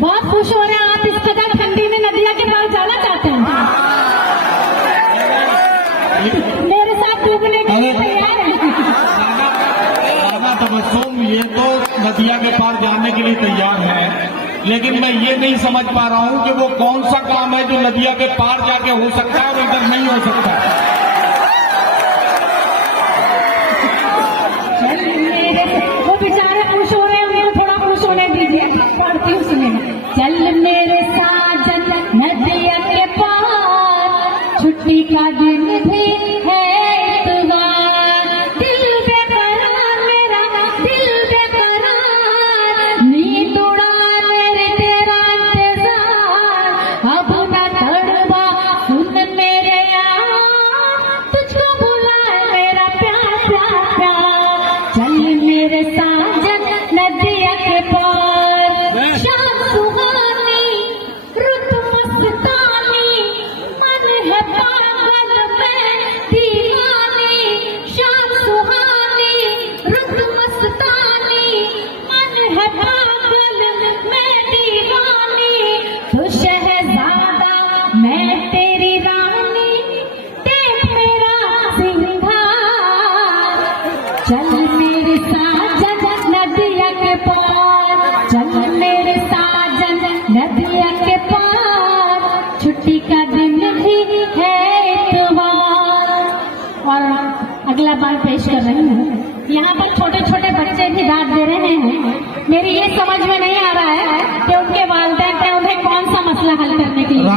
बहुत खुश हो रहे हैं आप, इस कदर ठंडी में नदिया के पास जाना चाहते हैं, मेरे साथ डूबने के लिए तैयार है। तबस्सुम ये तो नदिया के पार जाने के लिए तैयार है, लेकिन मैं ये नहीं समझ पा रहा हूँ कि वो कौन सा काम है जो नदिया के पार जाके हो सकता है और इधर नहीं हो सकता है। वो बेचारे खुश हो रहे हैं, उन्हें थोड़ा खुश होने दीजिए, पढ़ती हूँ सुनिए। चल मेरे साजन नदिया के पार, छुट्टी का दिन भी है इतवार, दिल बेकरार मेरा दिल बेकरार, नींद उड़ा मेरे तेरा इंतजार, अब न तड़पा सुन मेरे यार, तुझको बुलाए मेरा प्यार प्यार प्यार। चल मेरे साजन नदिया के पार, शाम सुहानी रुत मस्तानी, मन है पागल में दीवानी, शाम सुहानी रुत मस्तानी, मन है पागल में दीवानी, तू शहजादा मैं तेरी रानी, देख मेरा सिंगार। चल मेरे साजन नदिया के पार, चल मेरे साजन नदिया के पार, छुट्टी का दिन भी है इतवार। और अगला बार पेश कर रही हूँ, यहाँ पर छोटे छोटे बच्चे भी दाद दे रहे हैं, मेरी ये समझ में नहीं आ रहा है कि उनके वालिदैन ने उन्हें कौन सा मसला हल करने के लिए।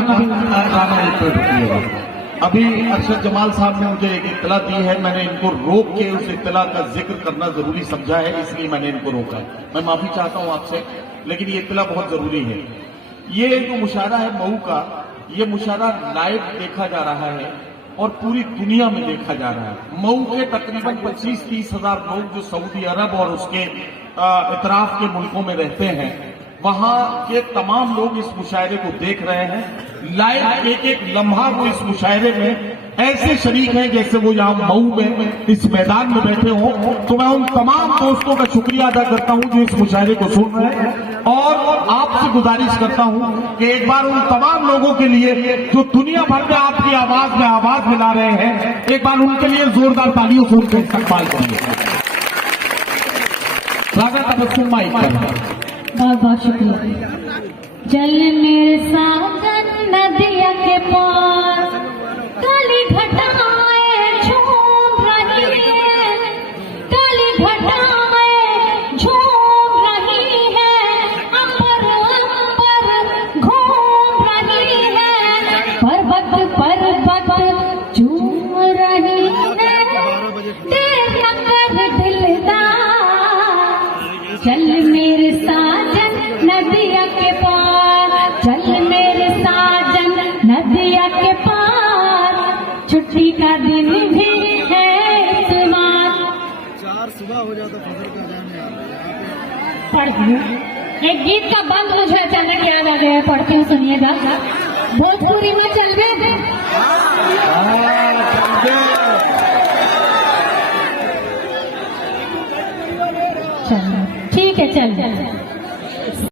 अभी अरशद जमाल साहब ने मुझे एक इत्तला दी है, मैंने इनको रोक के उस इत्तला का जिक्र करना जरूरी समझा है, इसलिए मैंने इनको रोका है। मैं माफी चाहता हूं आपसे, लेकिन ये इत्तला बहुत जरूरी है। ये जो मुशायरा है मऊ का, ये मुशायरा लाइव देखा जा रहा है और पूरी दुनिया में देखा जा रहा है। मऊ के तकरीबन 25-30 हजार लोग जो सऊदी अरब और उसके इतराफ के मुल्कों में रहते हैं, वहां के तमाम लोग इस मुशायरे को देख रहे हैं लाइव। एक एक लम्हा वो इस मुशायरे में ऐसे शरीक हैं जैसे वो यहाँ मऊ में इस मैदान में बैठे हों। तो मैं उन तमाम दोस्तों का शुक्रिया अदा करता हूं जो इस मुशायरे को सुन रहे हैं, और आपसे गुजारिश करता हूं कि एक बार उन तमाम लोगों के लिए जो दुनिया भर में आपकी आवाज में आवाज मिला रहे हैं, एक बार उनके लिए जोरदार तालियों से उनका इस्तकबाल करिए। तबस्सुम माइक पर। बहुत बहुत शुक्रिया। चल मेरे साजन नदिया के पार, काली घटाएं झूम रही है, काली घटाएं झूम रही है, अंबर अंबर घूम रही है, पर्वत पर्वत झूम रही है, देर न कर दिलदार। चल मेरे साजन नदिया के पार, चल मेरे साजन नदिया के पार, छुट्टी का दिन भी है इतवार। 4 सुबह हो जाता फजर का जाने पढ़ दूं एक गीत का बंद मुझे अचानक याद आ गया, पढ़ती हूँ सुनिएगा। भोजपुरी में चल गए चल